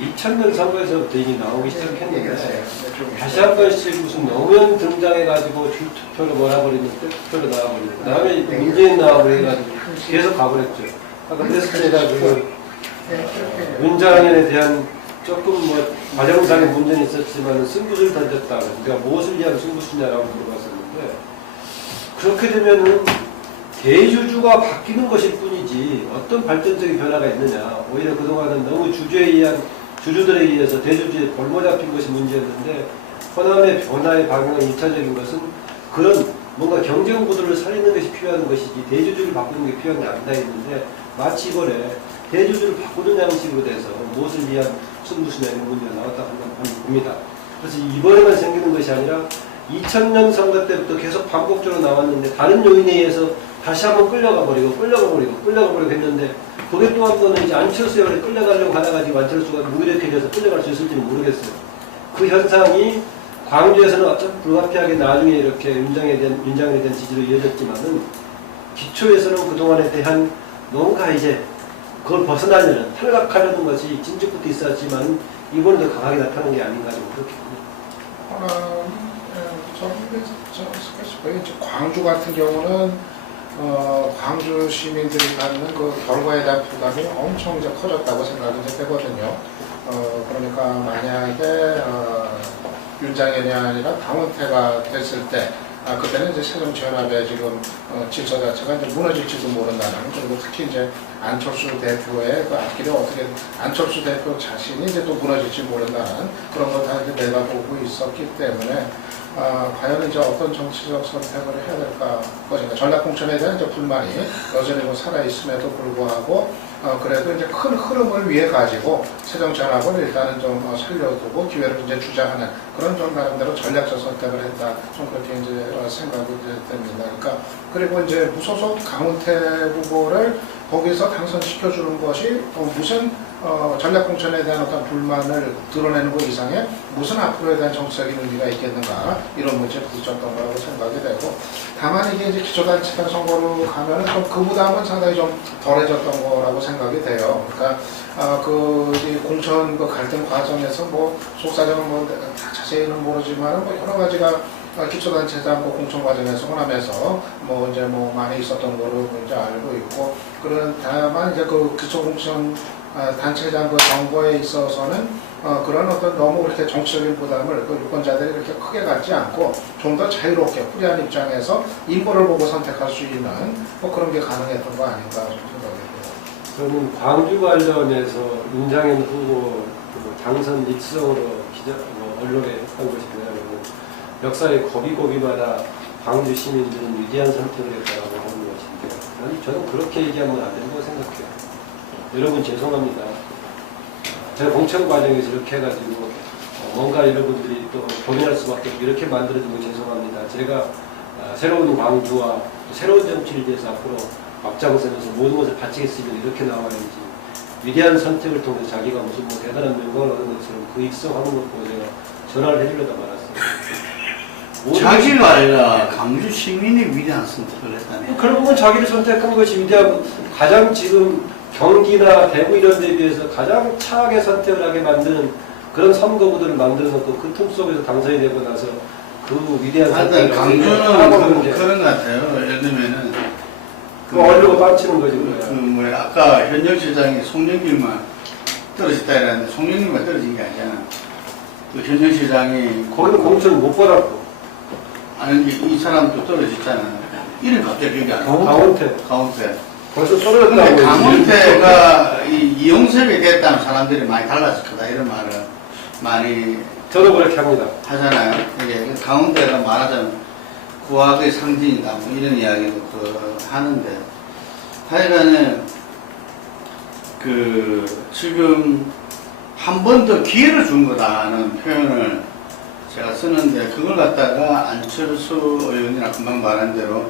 2000년 선거에서부터 이게 나오기 시작했는데 다시 한 번씩 무슨 노무현 등장해가지고 줄투표로 몰아버리는 뜻투표로 나와버리고 그 다음에 문재인 나와버려가지고 계속 가버렸죠. 아까 그래서 제가 윤장현에 대한 조금 과정상의 문제는 있었지만 승부수를 던졌다. 그러니까 무엇을 위한 승부수냐라고 물어봤었는데 그렇게 되면은 대주주가 바뀌는 것일 뿐이지 어떤 발전적인 변화가 있느냐. 오히려 그동안은 너무 주주에 의한 주주들에 의해서 대주주에 볼모 잡힌 것이 문제였는데 호남의 변화의 방향은 1차적인 것은 그런 뭔가 경쟁 구도를 살리는 것이 필요한 것이지 대주주를 바꾸는 게 필요한 게 아니다 했는데 마치 이번에 대주주를 바꾸는 양식으로 돼서 무엇을 위한 승부수냐 이런 문제가 나왔다고 봅니다. 그래서 이번에만 생기는 것이 아니라 2000년 선거 때부터 계속 반복적으로 나왔는데 다른 요인에 의해서 다시 한번 끌려가 버리고 했는데 그게 또 한 번은 이제 안철수에 끌려가려고 하다가 지금 안철수가 무기력해져서 끌려갈 수 있을지는 모르겠어요. 그 현상이 광주에서는 어차피 불가피하게 나중에 이렇게 윤장에 대한 지지로 이어졌지만은 기초에서는 그동안에 대한 뭔가 이제 그걸 벗어나려는 탈락하려는 것이 진즉부터 있었지만 이번에도 강하게 나타난 게 아닌가 좀 그렇게 봅니다. 저는 이제 광주 같은 경우는 광주 시민들이 갖는 그 결과에 대한 부담이 엄청 이제 커졌다고 생각이 이제 되거든요. 그러니까 만약에 윤장현이 아니라 강원태가 됐을 때 그때는 이제 새정치연합의 지금 질서 자체가 이제 무너질지도 모른다는, 그리고 특히 이제 안철수 대표의 그 앞길에 어떻게 안철수 대표 자신이 이제 또 무너질지 모른다는 그런 걸 다 이제 내다보고 있었기 때문에 과연 이제 어떤 정치적 선택을 해야 될까 것인가, 전략 공천에 대한 이제 불만이 여전히 뭐 살아 있음에도 불구하고 그래도 이제 큰 흐름을 위해 가지고 새정치연합을 일단은 좀 살려두고 기회를 이제 주자하는 그런 좀 나름대로 전략적 선택을 했다, 좀 그렇게 이제 생각이 됩니다. 그러니까 그리고 이제 무소속 강훈태 후보를 거기서 당선시켜주는 것이 무슨 전략 공천에 대한 어떤 불만을 드러내는 것 이상에 무슨 앞으로에 대한 정치적인 의미가 있겠는가, 이런 문제에 부딪혔던 거라고 생각이 되고, 다만 이게 이제 기초단체장 선거로 가면은 좀 그 부담은 상당히 좀 덜해졌던 거라고 생각이 돼요. 그러니까 이 공천 그 갈등 과정에서 뭐 속사정은 뭐 다 자세히는 모르지만 뭐 여러 가지가 기초단체장 그 공천 과정에서 호남에서 뭐 이제 뭐 많이 있었던 거로 이제 알고 있고, 그런 다만 이제 그 기초공천 단체장 그 선거에 있어서는 그런 어떤 너무 그렇게 정치적인 부담을 그 유권자들이 그렇게 크게 갖지 않고 좀 더 자유롭게 프리한 입장에서 인물을 보고 선택할 수 있는 뭐 그런 게 가능했던 거 아닌가 좀 생각이 듭니다. 저는 광주 관련해서 윤장현 후보 당선 입성으로 언론에 했던 것이 뭐냐면, 역사의 고비고비마다 광주 시민들은 위대한 선택을 했다고 하는 것인데, 저는 그렇게 얘기하면 안 된다고 생각해요. 여러분 죄송합니다. 제가 공천 과정에서 이렇게 해가지고 뭔가 여러분들이 또 고민할 수밖에 없고 이렇게 만들어준 거 죄송합니다. 제가 새로운 광주와 새로운 정치를 위해서 앞으로 앞장서면서 모든 것을 바치겠습니다. 이렇게 나와야지, 위대한 선택을 통해서 자기가 무슨 뭐 대단한 명언을 얻은 것처럼 그 입성하는 것 보고 제가 전화를 해주려다 말았어요. 자기가 아니라 광주 시민이 위대한 선택을 했다네. 결국은 자기를 선택한 것이 위대하고, 가장 지금 경기나 대구 이런 데 비해서 가장 차하게 선택을 하게 만드는 그런 선거구들을 만들어 놓고 그 틈 속에서 당선이 되고 나서 그 위대한 하여튼 선택을 광주는 그런 것 같아요. 예를 들면은 그 얼르고 빠치는 거지. 아까 현역 시장이 송영길만 떨어졌다 이랬는데 송영길만 떨어진 게 아니잖아. 그 현역 시장이 거기는 공천을 못 받았고, 아니 이 사람도 떨어졌잖아. 이름 갑자기 기억이 안 나. 강원태. 벌써 근데 떨어졌다고. 강원태가 이용섭이 됐다면 사람들이 많이 달랐을 거다, 이런 말을 많이 저도 그렇게 합니다. 하잖아요. 이게 강원태가 말하자면 구학의 상징이다, 뭐 이런 이야기도 하는데, 하여간에 지금 한 번 더 기회를 준 거다는 표현을 제가 쓰는데, 그걸 갖다가 안철수 의원이나 금방 말한 대로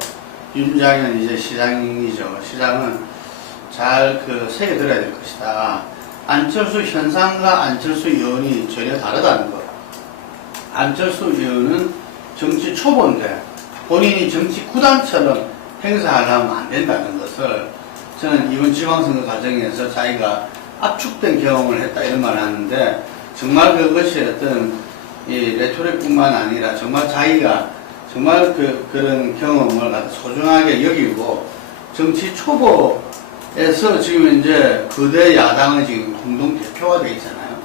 윤장현 이제 시장이죠. 시장은 잘 새겨들어야 될 것이다. 안철수 현상과 안철수 의원이 전혀 다르다는 것. 안철수 의원은 정치 초보인데 본인이 정치 구단처럼 행사하려면 안 된다는 것을, 저는 이번 지방선거 과정에서 자기가 압축된 경험을 했다, 이런 말을 하는데, 정말 그것이 어떤 이 레토릭뿐만 아니라 정말 자기가 정말 그런 경험을 갖다 소중하게 여기고, 정치 초보에서 지금 이제 거대 야당의 지금 공동 대표가 되어 있잖아요.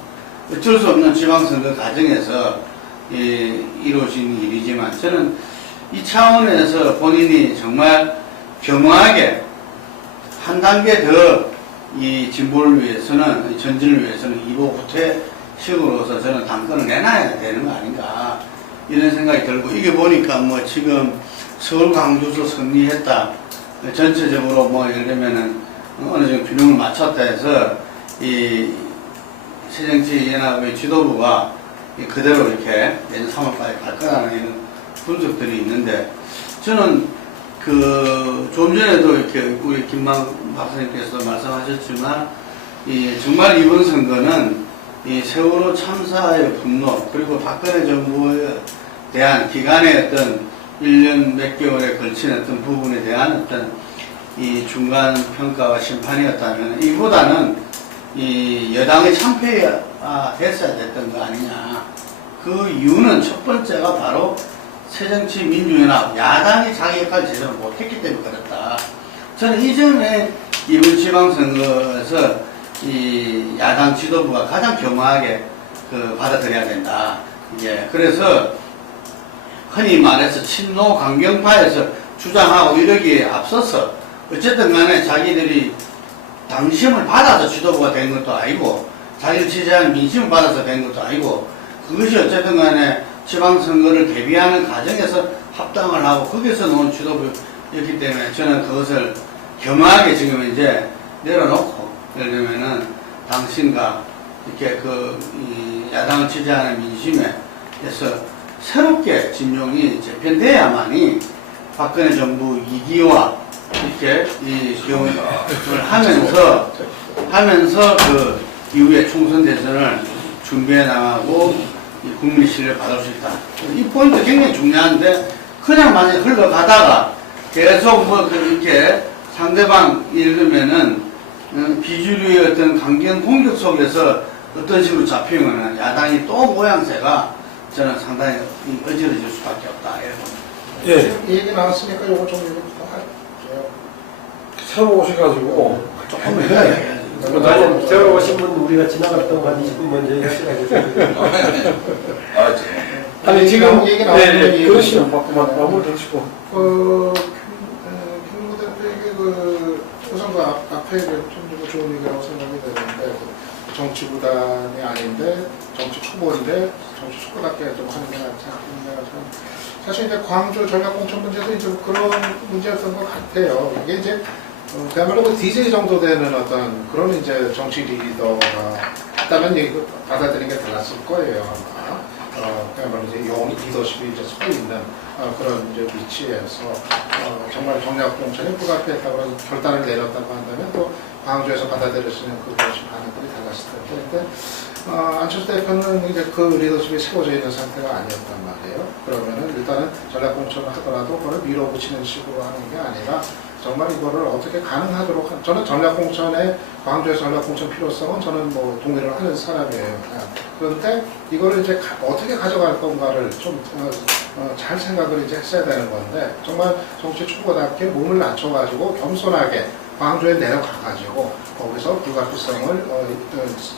어쩔 수 없는 지방선거 과정에서 이루어진 일이지만, 저는 이 차원에서 본인이 정말 겸허하게 한 단계 더 이 진보를 위해서는, 전진을 위해서는 이보후퇴식으로서 저는 당권을 내놔야 되는 거 아닌가, 이런 생각이 들고, 이게 보니까 뭐 지금 서울 광주에서 승리했다, 전체적으로 뭐 예를 들면은 어느 정도 균형을 맞췄다 해서 이 새정치연합의 지도부가 그대로 이렇게 내년 3월까지 갈 거라는 이런 분석들이 있는데, 저는 좀 전에도 이렇게 우리 김만 박사님께서도 말씀하셨지만, 정말 이번 선거는 이 세월호 참사의 분노, 그리고 박근혜 정부에 대한 기간의 어떤 1년 몇 개월에 걸친 어떤 부분에 대한 어떤 이 중간 평가와 심판이었다면, 이보다는 이 여당의 참패가 됐어야 됐던 거 아니냐. 그 이유는 첫 번째가 바로 새정치민주연합 야당이 자기 역할을 제대로 못했기 때문에 그렇다. 저는 이전에 이번 지방선거에서 이 야당 지도부가 가장 겸허하게 받아들여야 된다. 예, 그래서 흔히 말해서 친노 강경파에서 주장하고 이러기에 앞서서 어쨌든 간에 자기들이 당심을 받아서 지도부가 된 것도 아니고 자기를 지지하는 민심을 받아서 된 것도 아니고 그것이 어쨌든 간에 지방선거를 대비하는 과정에서 합당을 하고 거기서 놓은 지도부였기 때문에 저는 그것을 겸허하게 지금 이제 내려놓고 예를 들면은 당신과 이렇게 이 야당을 지지하는 민심에서 새롭게 진용이 재편돼야만이 박근혜 정부 2기와 이렇게 이 경험을 하면서 그 이후에 총선 대선을 준비해 나가고 국민 신뢰를 받을 수 있다. 이 포인트 굉장히 중요한데 그냥 만약에 흘러가다가 계속 이렇게 상대방 예를 들면은 비주류의 어떤 강경 공격 속에서 어떤 식으로 잡히면은 야당이 또 모양새가 저는 상당히 어지러질 수밖에 없다. 이런 예, 얘기 나왔으니까 요거 좀 더 할게요. 새로 오셔가지고 조금 해야지. 만약 새로 오신 분 우리가 지나갔던 한 20분 먼저 시작해주세요. 아니 지금 얘기 나왔는데 네, 그러시면 마무리 하시고. 김구 대표에게 우선 앞에 좀 좋은 얘기라고 생각이 되는데 정치구단이 아닌데 정치 초보인데 정치 초보답게 좀 하는 게 낫지 않겠냐. 사실 이제 광주 전략공천 문제도 이제 그런 문제였던 것 같아요. 이게 이제 그야말로 DJ 정도 되는 어떤 그런 이제 정치 리더가 있다면 받아들이는 게 달랐을 거예요 아마. 그야말로 이제 리더십이 이제 서 있는 그런 이제 위치에서 정말 전략공천이 불가피했다고 해서 결단을 내렸다고 한다면 또 광주에서 받아들일 수 있는 그것이 반응들이 달랐을 텐데. 근데 안철수 대표는 이제 그 리더십이 세워져 있는 상태가 아니었단 말이에요. 그러면은 일단은 전략공천을 하더라도 그걸 밀어붙이는 식으로 하는 게 아니라 정말 이거를 어떻게 가능하도록 저는 전략공천의 광주의 전략공천 필요성은 저는 뭐 동의를 하는 사람이에요. 그런데 이거를 이제 어떻게 가져갈 건가를 좀 잘 생각을 이제 했어야 되는 건데 정말 정치 초보답게 몸을 낮춰가지고 겸손하게 광주에 내려가가지고 거기서 불가피성을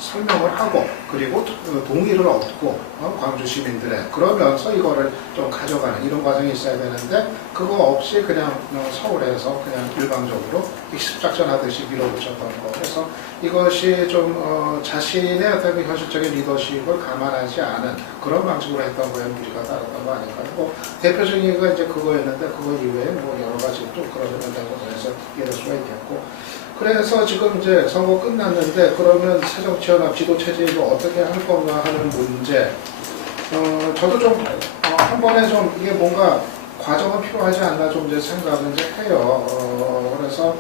설명을 하고 그리고 동의를 얻고 광주 시민들의 그러면서 이거를 좀 가져가는 이런 과정이 있어야 되는데 그거 없이 그냥 서울에서 그냥 일방적으로 식습작전 하듯이 밀어붙였던 거. 그래서 이것이 좀 자신의 어떤 현실적인 리더십을 감안하지 않은 그런 방식으로 했던 거에 무리가 따랐던 거 아닐까. 뭐 대표적인 얘기가 이제 그거였는데 그거 이외에 뭐 여러 가지 또 그런 면에서 이해할 수가 있겠고. 그래서 지금 이제 선거 끝났는데 그러면 새정치연합 지도체제 이거 어떻게 할 건가 하는 문제. 저도 좀 한 번에 좀 이게 뭔가 과정은 필요하지 않나 좀 이제 생각은 이제 해요. 그래서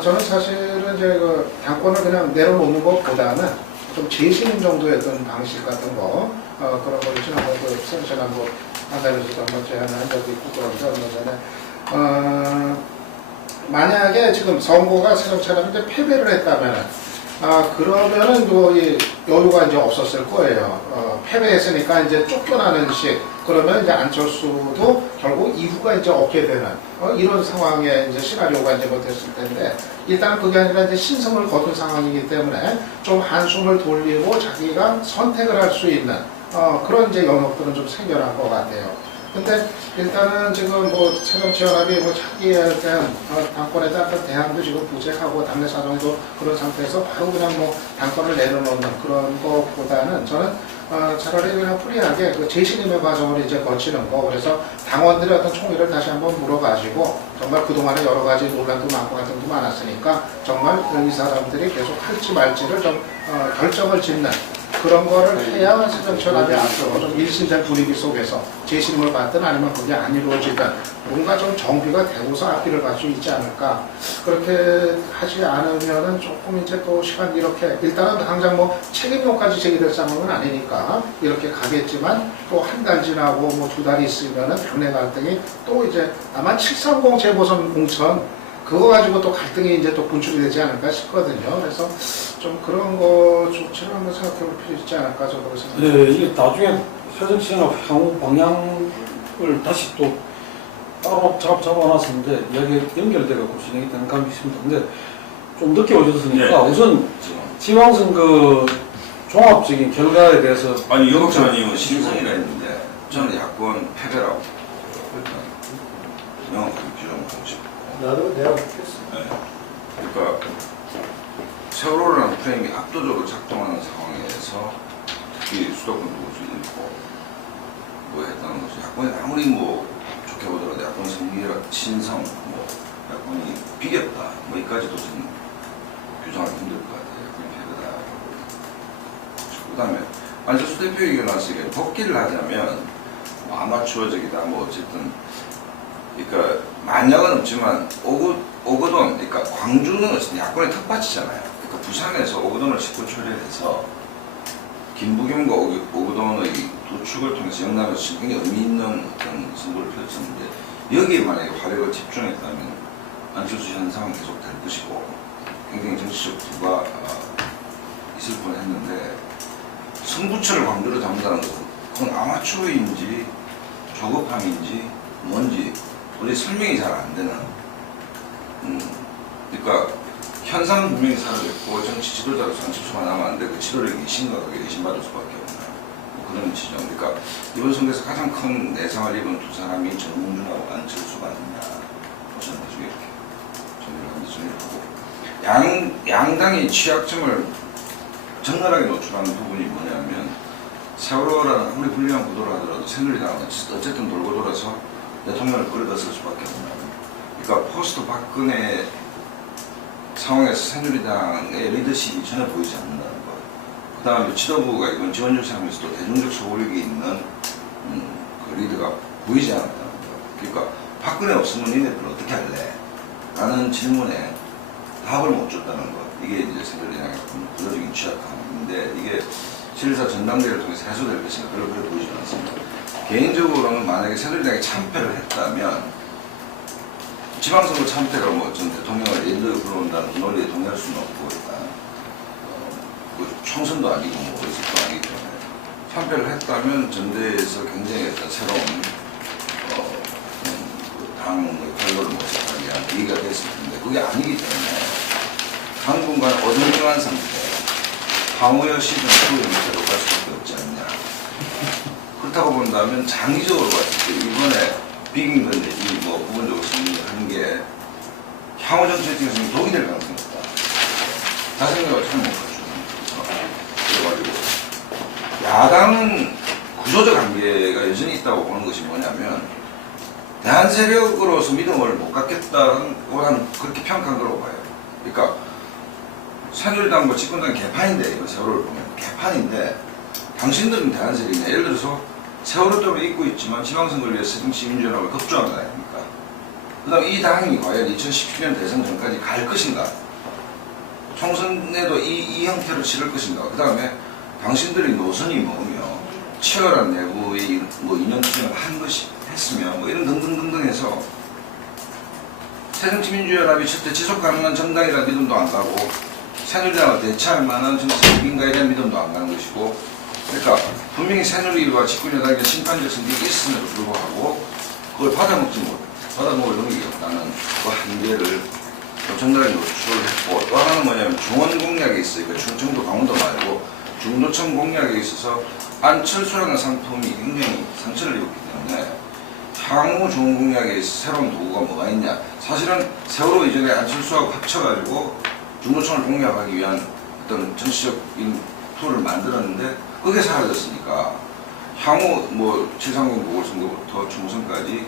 저는 사실은 이제 그 당권을 그냥 내려놓는 것보다는 좀 재신임 정도의 어떤 방식 같은 거 그런 걸 지난번 그 새정치연합 한 달에서 한번 제안한 적이 있고 그런데 얼마 전에 만약에 지금 선거가 새정치연합이 이제 패배를 했다면 그러면은 또 이 여유가 이제 없었을 거예요. 패배했으니까 이제 쫓겨나는 식. 그러면 이제 안철수도 결국 이후가 이제 없게 되는 이런 상황에 이제 시나리오가 이제 됐을 텐데 일단 그게 아니라 이제 신성을 거둔 상황이기 때문에 좀 한숨을 돌리고 자기가 선택을 할 수 있는 그런 이제 영역들은 좀 생겨날 것 같아요. 근데 일단은 지금 뭐 새정치연합이 뭐 자기에 대한 당권에 대한 대안도 지금 부재하고 당내 사정도 그런 상태에서 바로 그냥 뭐 당권을 내려놓는 그런 것보다는 저는 차라리 그냥 프리하게 그 재신임의 과정을 이제 거치는 거. 그래서 당원들의 어떤 총의를 다시 한번 물어가지고 정말 그동안에 여러 가지 논란도 많고 같은 것도 많았으니까 정말 이 사람들이 계속 할지 말지를 좀 결정을 짓는 그런 거를 해야 새정치연합이 앞으로 좀 일신작 분위기 속에서 재신임을 받든 아니면 그게 안 이루어지든 뭔가 좀 정비가 되고서 앞길을 갈 수 있지 않을까. 그렇게 하지 않으면은 조금 이제 또 시간 이렇게 일단은 당장 뭐 책임론까지 제기될 상황은 아니니까 이렇게 가겠지만 또 한 달 지나고 뭐 2달이 있으면은 당내 갈등이 또 이제 아마 730 재보선 공천 그거 가지고 또 갈등이 이제 또 분출이 되지 않을까 싶거든요. 그래서 좀 그런 거 조치를 한번 생각해 볼 필요 있지 않을까 저도 생각합니다. 네, 이게 나중에 새정치연합 향후 방향 이걸 다시 또 따로 잡아놨었는데 이야기가 연결돼갖고 진행이 되는 감이 있습니다. 근데 좀 늦게 오셨으니까 네. 우선 지방선거 종합적인 결과에 대해서 아니 유 박사님은 신성이라 했는데 저는 야권 패배라고 일단 명확하게 규정하고 싶고 나도 내가 그랬어. 네. 그러니까 세월호라는 프레임이 압도적으로 작동하는 상황에서 특히 수도권 도시 잃고 뭐 했다는 것이 야권이 아무리 뭐 좋게 보더라도 야권 승리라 신성 뭐 야권이 비겼다 뭐 이까지도 좀 규정하기 힘들 것 같아요. 야권이 패배다. 그 다음에 안철수 대표 얘기가 나왔을 때 복귀를 하자면 뭐 아마추어적이다 뭐 어쨌든 그러니까 만약은 없지만 오거돈 그러니까 광주는 어쨌든 야권의 텃밭이잖아요. 그러니까 부산에서 오거돈을 직권 처리해서 김부겸과 오거돈의 두 축을 통해서 영남에서 굉장히 의미 있는 어떤 선거를 펼쳤는데 여기에 만약에 화력을 집중했다면 안철수 현상은 계속 될 것이고 굉장히 정치적 두가 있을 뻔했는데 승부처를 광주로 잡는다는 것은 그건 아마추어인지 조급함인지 뭔지 우리 설명이 잘 안 되는 그러니까 현상은 분명히 사라졌고 정치 지도자로서 안철수가 남았는데 그 지도력이 심각하게 의심받을 수밖에 없는 뭐 그런 지점. 그러니까 이번 선거에서 가장 큰 내상을 입은 두 사람이 정몽준하고 안철수가 아니냐 저는 나중에 이렇게 정리를 하면서 양당이 취약점을 적나라하게 노출하는 부분이 뭐냐면 세월호라는 아무리 훌륭한 구도를 하더라도 새누리당은 어쨌든 돌고 돌아서 대통령을 끌어들였을 수밖에 없는 그러니까 포스트 박근혜 상황에서 새누리당의 리더십이 전혀 보이지 않는다는 것. 그 다음에 지도부가 이번 지원 요청하면서도 대중적 소구력이 있는 그 리더가 보이지 않았다는 것. 그러니까 박근혜 없으면 니네들 어떻게 할래? 라는 질문에 답을 못 줬다는 것. 이게 이제 새누리당의 구조적인 취약함인데 이게 실사 전당대회를 통해서 해소될 것인가 별로 그래 보이지 않습니다. 개인적으로는 만약에 새누리당이 참패를 했다면 지방선거 참패가 뭐 전 대통령을 예를 불러온다는 논리에 동의할 수는 없고 일단 뭐 총선도 아니고 뭐 의식도 아니기 때문에 참패를 했다면 전대에서 굉장히 어떤 새로운 그 당의 결과를 모색하기 위한 계기가 됐을 텐데 그게 아니기 때문에 당분간 어정쩡한 상태 황우여 시즌 2로 갈 수밖에 없지 않냐. 그렇다고 본다면 장기적으로 봤을 때 이번에 비긴 건 내지 뭐 부분적으로 승리하는 게 향후 정치에 독이 될 가능성이 있다. 자생각을 참 못 갖추는 그래가지고 야당은 구조적 한계가 여전히 있다고 보는 것이 뭐냐면 대한 세력으로서 믿음을 못 갖겠다는 그렇게 평가한 거라고 봐요. 그러니까 새누리당과 집권당 개판인데 이거 세월호를 보면 개판인데 당신들은 대한 세력이냐. 예를 들어서 세월호 때문에 잊고 있지만 지방선거를 위해서 새정치민주연합을 급조한 거 아닙니까? 그 다음 이 당이 과연 2017년 대선 전까지 갈 것인가? 총선에도 이 형태로 치를 것인가? 그 다음에 당신들이 노선이 뭐며 치열한 내부의 뭐 인연 투쟁을 한 것이 했으면 뭐 이런 등등등등 해서 새정치민주연합이 절대 지속 가능한 정당이라는 믿음도 안 가고 새누리당을 대체할 만한 정치인가에 대한 믿음도 안 가는 것이고 그러니까 분명히 새누리와 집권여당의 심판적 성격이 있음에도 불구하고 그걸 받아먹을 능력이 없다는 그 한계를 정당하게 노출했고 또 하나는 뭐냐면 중원 공약에 있어요. 그러니까 충청도 강원도 말고 중도청 공약에 있어서 안철수라는 상품이 굉장히 상처를 입었기 때문에 향후 좋은 공약에 있어 새로운 도구가 뭐가 있냐. 사실은 세월호 이전에 안철수하고 합쳐가지고 중도청을 공략하기 위한 어떤 정치적인 툴을 만들었는데 그게 사라졌으니까 향후 뭐 730 보궐선거부터 총선까지